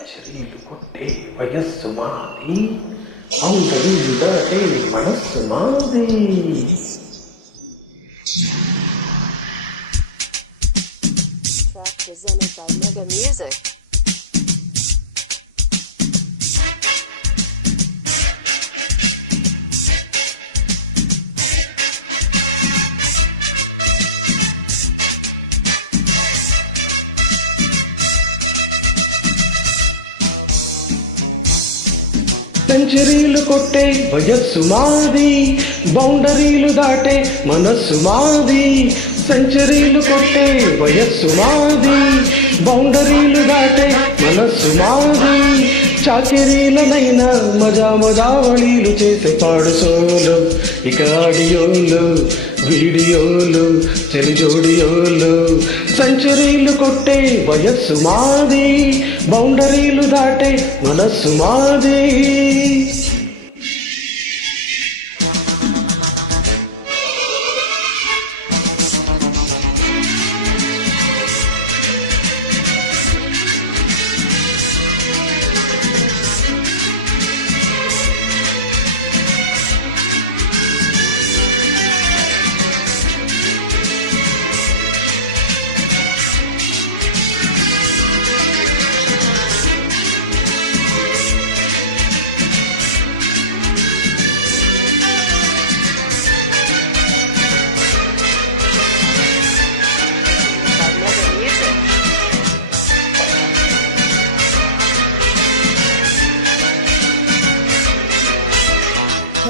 సెంచరీలు కొట్టే వయస్సు మాది, బౌండరీలు దాటే మనస్సు మాది. Track presented by Mega Music. సెంచరీలు కొట్టే వయస్సు మాది, బౌండరీలు దాటే మనస్సు మాది. సెంచరీలు కొట్టే వయస్సు మాది, బౌండరీలు దాటే మనస్సు మాది. చాకిరీలనైనా మజావళీలు చేసే పాడు సోలు, ఇక ఆడియోలు వీడియోలు చెలిజోడియోలు. సెంచరీలు కొట్టే వయస్సు మాది, బౌండరీలు దాటే మనస్సు మాది.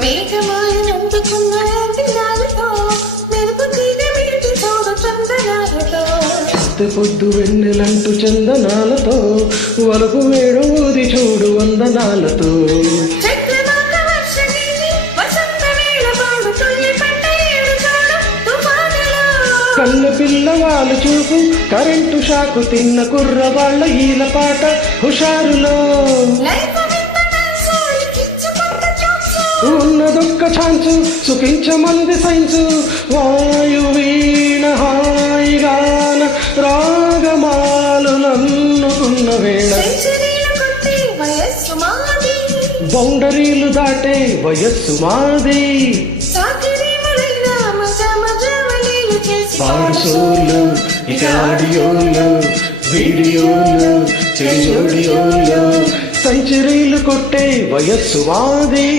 మేఘమాలినందుకున్న దినాలతో మెరుపు తీగ మీటి చూడు చందనాలతో, పొద్దు వెన్నెలంటూ చందనాలతో వలపు వేడు ఊది చూడు వందనాలతో. చక్రవాక వర్షగిరి వసంత వేళ పాడు తొలి పంట ఏడు చూడు తుఫానులో. కన్న పిల్లవాళ్ళు చూపు కరెంటు షాకు తిన్న కుర్రవాళ్ళ ఈల పాట హుషారులో. ఉన్నదొక్క ఛాన్సు సుఖించమంది సైన్సు, వాయువీణ హాయిగాన రాగమాలు నన్నుకున్న వేళ. బౌండరీలు దాటే వయస్సు మాది, పాడుసోలు ఇక ఆడియోలు వీడియోలు చెలిజోడియోలు. సెంచరీలు కొట్టే వయస్సు మాది.